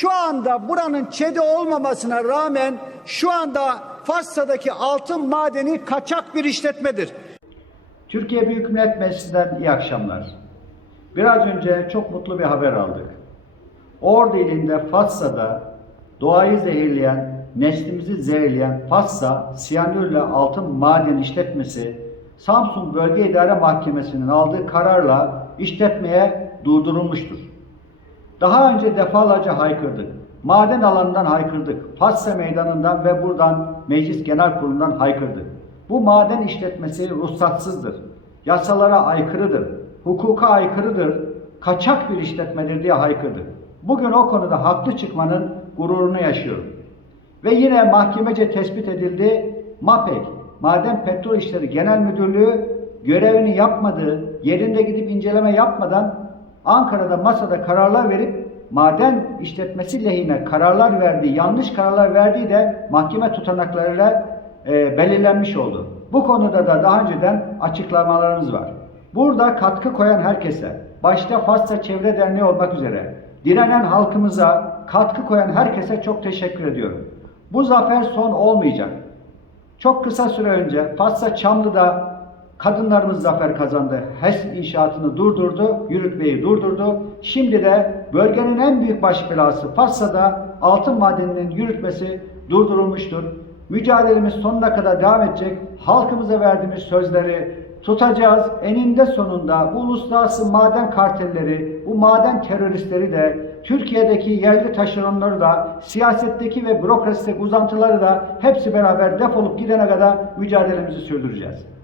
Şu anda buranın ÇED'i olmamasına rağmen şu anda Fassa'daki altın madeni kaçak bir işletmedir. Türkiye Büyük Millet Meclisi'nden iyi akşamlar. Biraz önce çok mutlu bir haber aldık. Ordu ilinde Fassa'da doğayı zehirleyen, neslimizi zehirleyen Fassa siyanürle altın maden işletmesi Samsun Bölge İdare Mahkemesi'nin aldığı kararla işletmeye durdurulmuştur. Daha önce defalarca haykırdık. Maden alanından haykırdık. Fatsa Meydanı'ndan ve buradan Meclis Genel Kurulu'ndan haykırdık. Bu maden işletmesi ruhsatsızdır. Yasalara aykırıdır. Hukuka aykırıdır. Kaçak bir işletmedir diye haykırdık. Bugün o konuda haklı çıkmanın gururunu yaşıyorum. Ve yine mahkemece tespit edildi. MAPEK, Maden Petrol İşleri Genel Müdürlüğü görevini yapmadığı, yerinde gidip inceleme yapmadan Ankara'da masada kararlar verip maden işletmesi lehine kararlar verdiği, yanlış kararlar verdiği de mahkeme tutanaklarıyla e, belirlenmiş oldu. Bu konuda da daha önceden açıklamalarımız var. Burada katkı koyan herkese, başta Fasla Çevre Derneği olmak üzere, direnen halkımıza, katkı koyan herkese çok teşekkür ediyorum. Bu zafer son olmayacak. Çok kısa süre önce Fatsa Çamlı'da kadınlarımız zafer kazandı. HES inşaatını durdurdu, yürütmeyi durdurdu. Şimdi de bölgenin en büyük baş belası Fatsa'da altın madeninin yürütmesi durdurulmuştur. Mücadelemiz sonuna kadar devam edecek. Halkımıza verdiğimiz sözleri tutacağız. Eninde sonunda bu uluslararası maden kartelleri, bu maden teröristleri de Türkiye'deki yerli taşeronları da, siyasetteki ve bürokrasideki uzantıları da hepsi beraber defolup gidene kadar mücadelemizi sürdüreceğiz.